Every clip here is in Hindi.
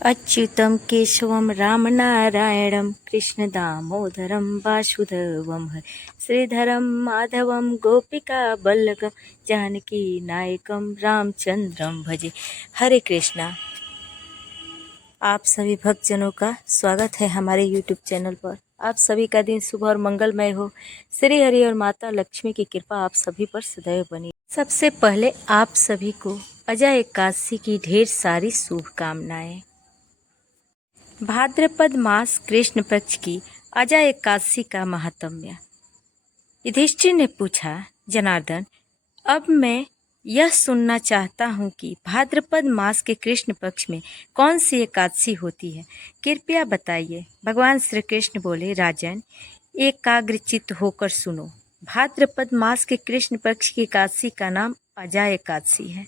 अच्युतं केशवं रामनारायणं कृष्णदामोदरं वासुदेवं श्रीधरं माधवं गोपिकावल्लभं जानकीनायकं रामचंद्रं भजे। हरे कृष्णा। आप सभी भक्तजनों का स्वागत है हमारे YouTube चैनल पर। आप सभी का दिन शुभ और मंगलमय हो। श्री हरि और माता लक्ष्मी की कृपा आप सभी पर सदैव बनी। सबसे पहले आप सभी को अजय एकादशी की ढेर सारी शुभकामनाएं। भाद्रपद मास कृष्ण पक्ष की अजय एकादशी का महात्म्य। युधिष्ठिर ने पूछा, जनार्दन, अब मैं यह सुनना चाहता हूँ कि भाद्रपद मास के कृष्ण पक्ष में कौन सी एकादशी होती है, कृपया बताइए। भगवान श्री कृष्ण बोले, राजन, एकाग्रचित्त होकर सुनो। भाद्रपद मास के कृष्ण पक्ष की एकादशी का नाम अजय एकादशी है।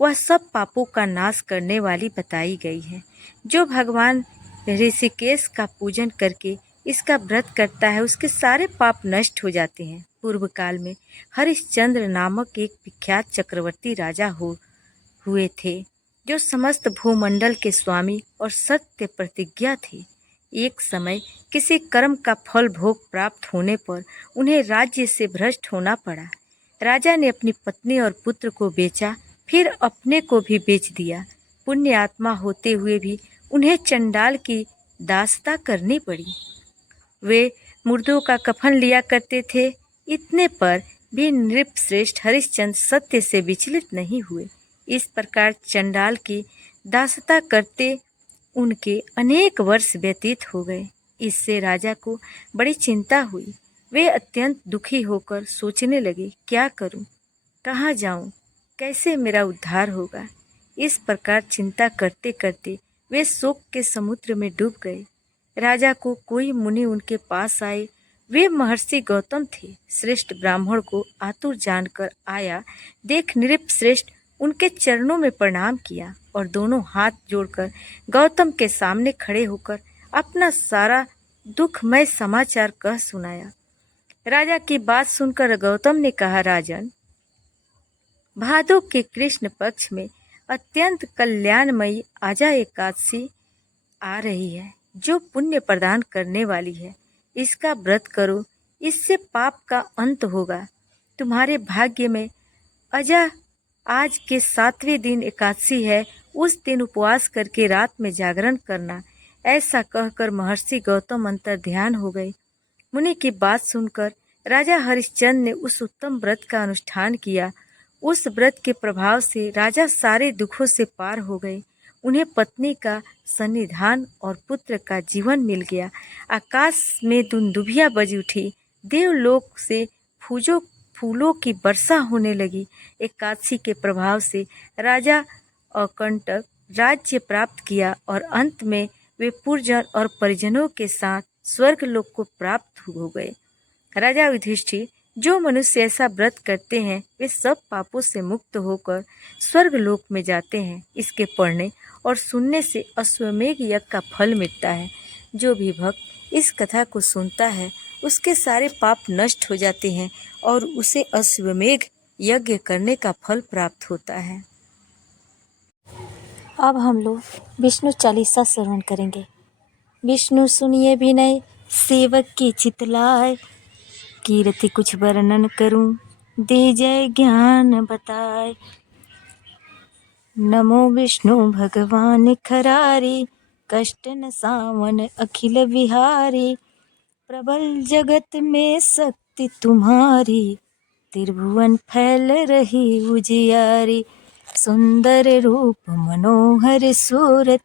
वह सब पापों का नाश करने वाली बताई गई है। जो भगवान ऋषिकेश का पूजन करके इसका व्रत करता है, उसके सारे पाप नष्ट हो जाते हैं। पूर्व काल में हरिश्चंद्र नामक एक विख्यात चक्रवर्ती राजा हुए थे, जो समस्त भूमंडल के स्वामी और सत्य प्रतिज्ञा थे। एक समय किसी कर्म का फल भोग प्राप्त होने पर उन्हें राज्य से भ्रष्ट होना पड़ा। राजा ने अपनी पत्नी और पुत्र को बेचा, फिर अपने को भी बेच दिया। पुण्य आत्मा होते हुए भी उन्हें चंडाल की दासता करनी पड़ी। वे मुर्दों का कफन लिया करते थे। इतने पर भी नृपश्रेष्ठ हरिश्चंद्र सत्य से विचलित नहीं हुए। इस प्रकार चंडाल की दासता करते उनके अनेक वर्ष व्यतीत हो गए। इससे राजा को बड़ी चिंता हुई। वे अत्यंत दुखी होकर सोचने लगे, क्या करूं, कहाँ जाऊं, कैसे मेरा उद्धार होगा। इस प्रकार चिंता करते करते वे शोक के समुद्र में डूब गए। राजा को कोई मुनि उनके पास आए। वे महर्षि गौतम थे। श्रेष्ठ ब्राह्मण को आतुर जानकर आया देख नृपश्रेष्ठ उनके चरणों में प्रणाम किया और दोनों हाथ जोड़कर गौतम के सामने खड़े होकर अपना सारा दुखमय समाचार कह सुनाया। राजा की बात सुनकर गौतम ने कहा, राजन, भादो के कृष्ण पक्ष में अत्यंत कल्याणमयी अजय एकादशी आ रही है, जो पुण्य प्रदान करने वाली है। इसका व्रत करो, इससे पाप का अंत होगा। तुम्हारे भाग्य में अजय आज के 7वें दिन एकादशी है। उस दिन उपवास करके रात में जागरण करना। ऐसा कहकर महर्षि गौतम अंतर ध्यान हो गए। मुनि की बात सुनकर राजा हरिश्चंद्र ने उस उत्तम व्रत का अनुष्ठान किया। उस व्रत के प्रभाव से राजा सारे दुखों से पार हो गए। उन्हें पत्नी का सन्निधान और पुत्र का जीवन मिल गया। आकाश में दुंदुभियां बज उठी। देवलोक से फूलों की वर्षा होने लगी। एकादशी के प्रभाव से राजा अकंटक राज्य प्राप्त किया और अंत में वे पुरजन और परिजनों के साथ स्वर्ग लोक को प्राप्त हो गए। राजा युधिष्ठिर, जो मनुष्य ऐसा व्रत करते हैं वे सब पापों से मुक्त होकर स्वर्ग लोक में जाते हैं। इसके पढ़ने और सुनने से अश्वमेघ यज्ञ का फल मिलता है। जो भी भक्त इस कथा को सुनता है उसके सारे पाप नष्ट हो जाते हैं और उसे अश्वमेघ यज्ञ करने का फल प्राप्त होता है। अब हम लोग विष्णु चालीसा श्रवण करेंगे। विष्णु सुनिए विनय सेवक की चितलाय, कीर्ति कुछ वर्णन करूं दीजय ज्ञान बताए। नमो विष्णु भगवान खरारी, कष्ट न सावन अखिल विहारी। प्रबल जगत में शक्ति तुम्हारी, त्रिभुवन फैल रही उजियारी। सुंदर रूप मनोहर सूरत,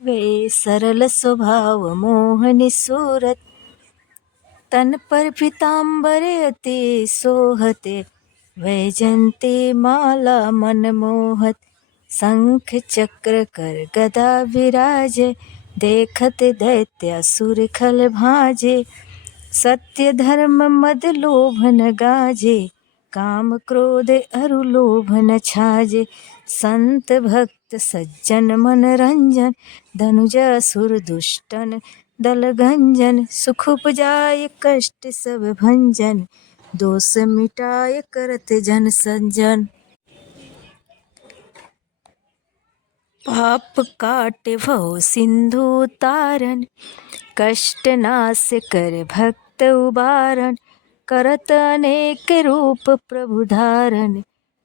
वे सरल स्वभाव मोहनी सूरत। तन पर पीताम्बर अति सोहते, वैजंती माला मन मोहत। शंख चक्र कर गदा विराज, देखत दैत्य असुर खल भाजे। सत्य धर्म मद लोभ न गाजे, काम क्रोध अरु लोभ न छाजे। संत भक्त सज्जन मन रंजन, धनुज असुर दुष्टन दल गंजन। सुख उपजाय कष्ट सब भंजन, दोष मिटाय करत जन संजन। पाप काटे भव सिंधु तारन, कष्ट नाश कर भक्त उबारन, करत अनेक रूप प्रभु धारन,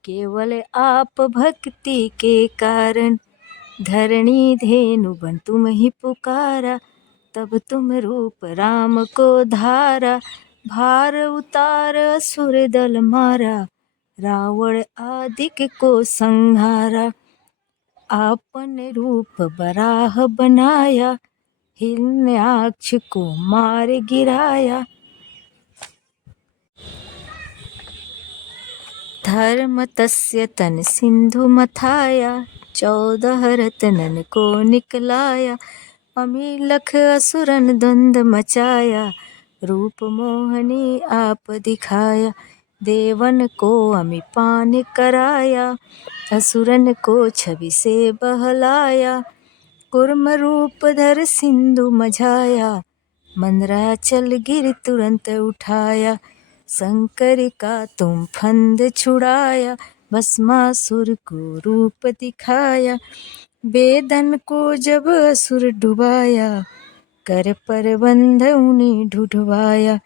केवल आप भक्ति के कारण। धरणी धेनु बन तुम ही पुकारा, तब तुम रूप राम को धारा। भार उतार असुर दल मारा, रावण आदिक को संहारा। आपन रूप बराह बनाया, हिरण्याक्ष को मार गिराया। धर्म तस्य तन सिंधु मथाया, 14 रत्नन को निकलाया। अमीलख असुरन द्वंद मचाया, रूप मोहनी आप दिखाया। देवन को अमीपान कराया, असुरन को छवि से बहलाया। कुर्म रूप धर सिंधु मझाया, मंदराचल गिर तुरंत उठाया। शंकर का तुम फंद छुड़ाया, भस्मासुर को रूप दिखाया। वेदन को जब असुर डुबाया, कर पर बंध उन्हें ढूढ़वाया।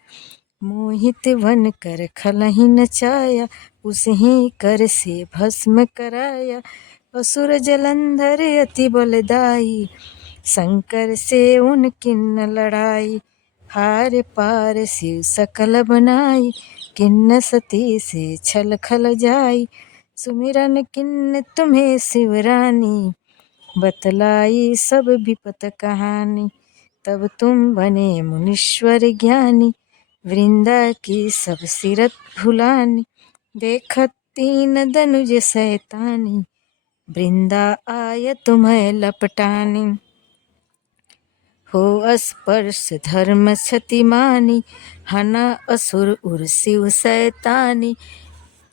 मोहित वन कर खलहि नचाया, उसही कर से भस्म कराया। असुर जलंधर अति बलदाई, शंकर से उनकी न लड़ाई। हार पार शिव सकल बनाई, किन्न सती से छल खल जाई। सुमिरन किन्न तुम्हें शिवरानी, बतलाई सब विपत कहानी। तब तुम बने मुनीश्वर ज्ञानी, वृंदा की सब सिरत भुलानी। देखत तीन धनुज सैतानी, वृंदा आय तुम्हें लपटानी। हो स्पर्श धर्म क्षतिमानी, हना असुर उर शिव सैतानी।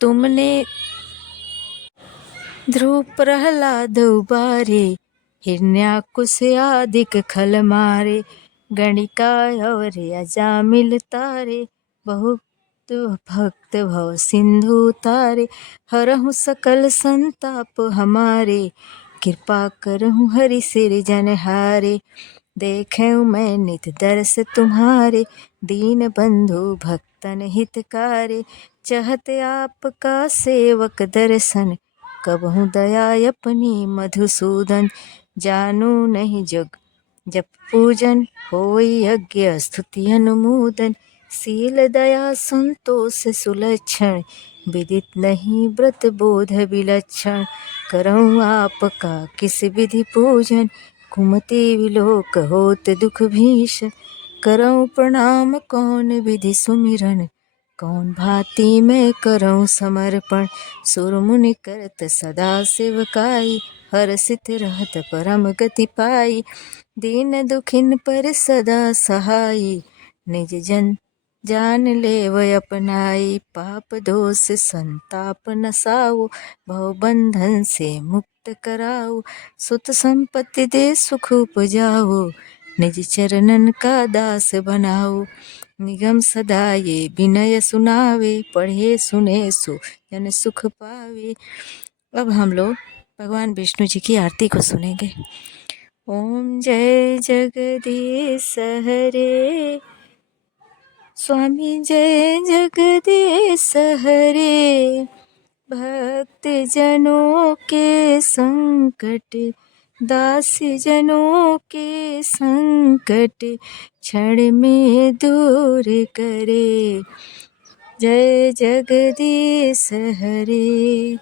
तुमने ध्रुव प्रहलाद उबारे, हिरण्याकुश आदिक खल मारे। गणिका और अजामिल तारे, बहुत भक्त भव सिंधु तारे। हरहु सकल संताप हमारे, कृपा करहु हरि सिर जनहारे। देखूं मैं नित दर्श तुम्हारे, दीन बंधु भक्तन हितकारे। चाहते आपका सेवक दर्शन, कबहु दया अपनी मधुसूदन। जानू नहीं जग जप पूजन, होई यज्ञ स्तुति अनुमोदन। शील दया संतोष सुलक्षण, विदित नहीं व्रत बोध विलक्षण। करऊँ आपका किस विधि पूजन, कुमति विलोक होत दुख भीषण। करऊँ प्रणाम कौन विधि सुमिरन, कौन भांति मैं करऊँ समर्पण। सुर मुनि करत सदा सेवकाई, हरषित रहत परम गति पाई। दीन दुखिन पर सदा सहाई, निज जन जान लेव अपनाई। पाप दोष संताप नसाओ, भव बंधन से मुक्त कराओ। सुत संपत्ति दे सुख उपजाओ, निज चरणन का दास बनाओ। निगम सदा ये विनय सुनावे, पढ़े सुने सो जन सुख पावे। अब हम लोग भगवान विष्णु जी की आरती को सुनेंगे। ओम जय जगदीश हरे, स्वामी जय जगदीश हरे। भक्त जनों के संकट, दासी जनों के संकट, क्षण में दूर करे। जय जगदीश हरे।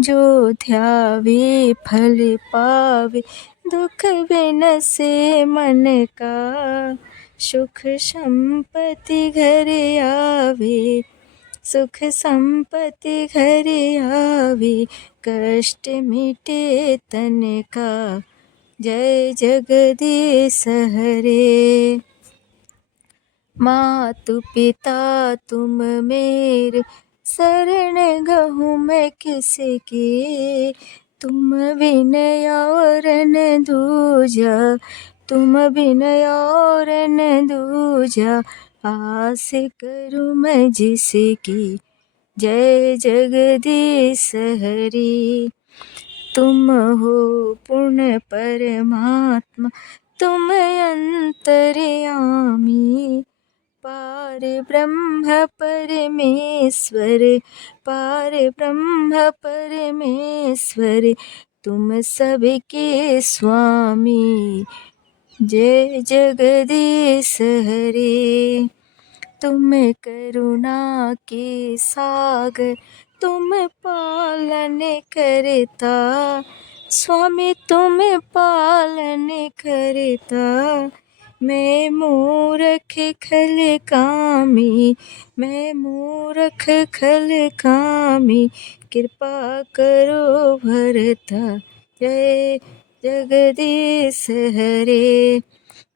जो ध्यावे फल पावे, दुख बिनसे मन का। सुख संपत्ति घर आवे, सुख संपत्ति घर आवे। कष्ट मिटे तन का, जय जगदीश हरे। मातु पिता तुम मेरे, शरण गहूँ मैं किसके। तुम बिन और न दूजा, तुम बिन और न दूजा। आस करूँ मैं जिसकी, जय जगदीश हरे। तुम हो पूर्ण परमात्मा, तुम अंतर्यामी। पार ब्रह्म परमेश्वर, पार ब्रह्म परमेश्वर, तुम सबके स्वामी। जय जगदीश हरे। तुम करुणा के सागर, तुम पालन करता स्वामी, तुम पालन करता। मैं मूर्ख खल कामी, मैं मूर्ख खल कामी, कृपा करो भरता। जय जगदीश हरे।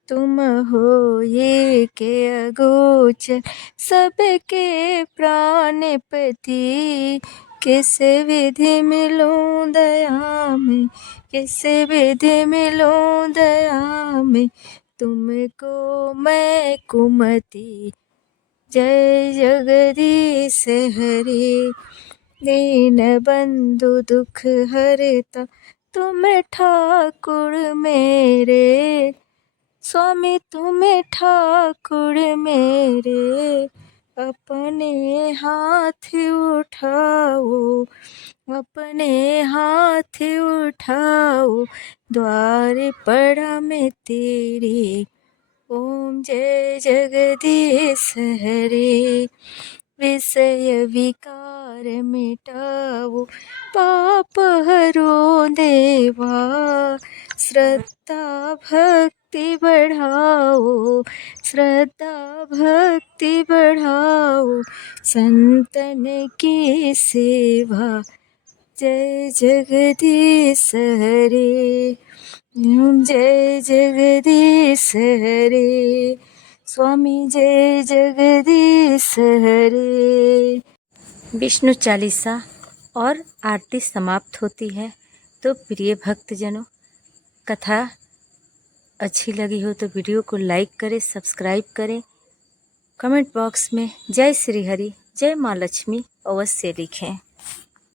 तुम हो ये के अगोचर, सबके प्राणपति। किस विधि मिलूं दया में, किस विधि मिलूं दया में, तुमको मैं कुमति। जय जगदीश हरे। दीन बंधु दुख हरता, तुम ठाकुर मेरे स्वामी, तुम ठाकुर मेरे। अपने हाथ उठाओ, अपने हाथ उठाओ, द्वार पड़ा मैं तेरे। ओम जय जगदीश हरे। विषय विकार मिटाओ, पाप हरो देवा। श्रद्धा भक्ति बढ़ाओ, श्रद्धा भक्ति बढ़ाओ, संतन की सेवा। जय जगदीश हरे। जय जगदीश हरे। स्वामी जय जगदीश हरे। विष्णु चालीसा और आरती समाप्त होती है। तो प्रिय भक्तजनों, कथा अच्छी लगी हो तो वीडियो को लाइक करें, सब्सक्राइब करें। कमेंट बॉक्स में जय श्री हरि, जय माँ लक्ष्मी अवश्य लिखें।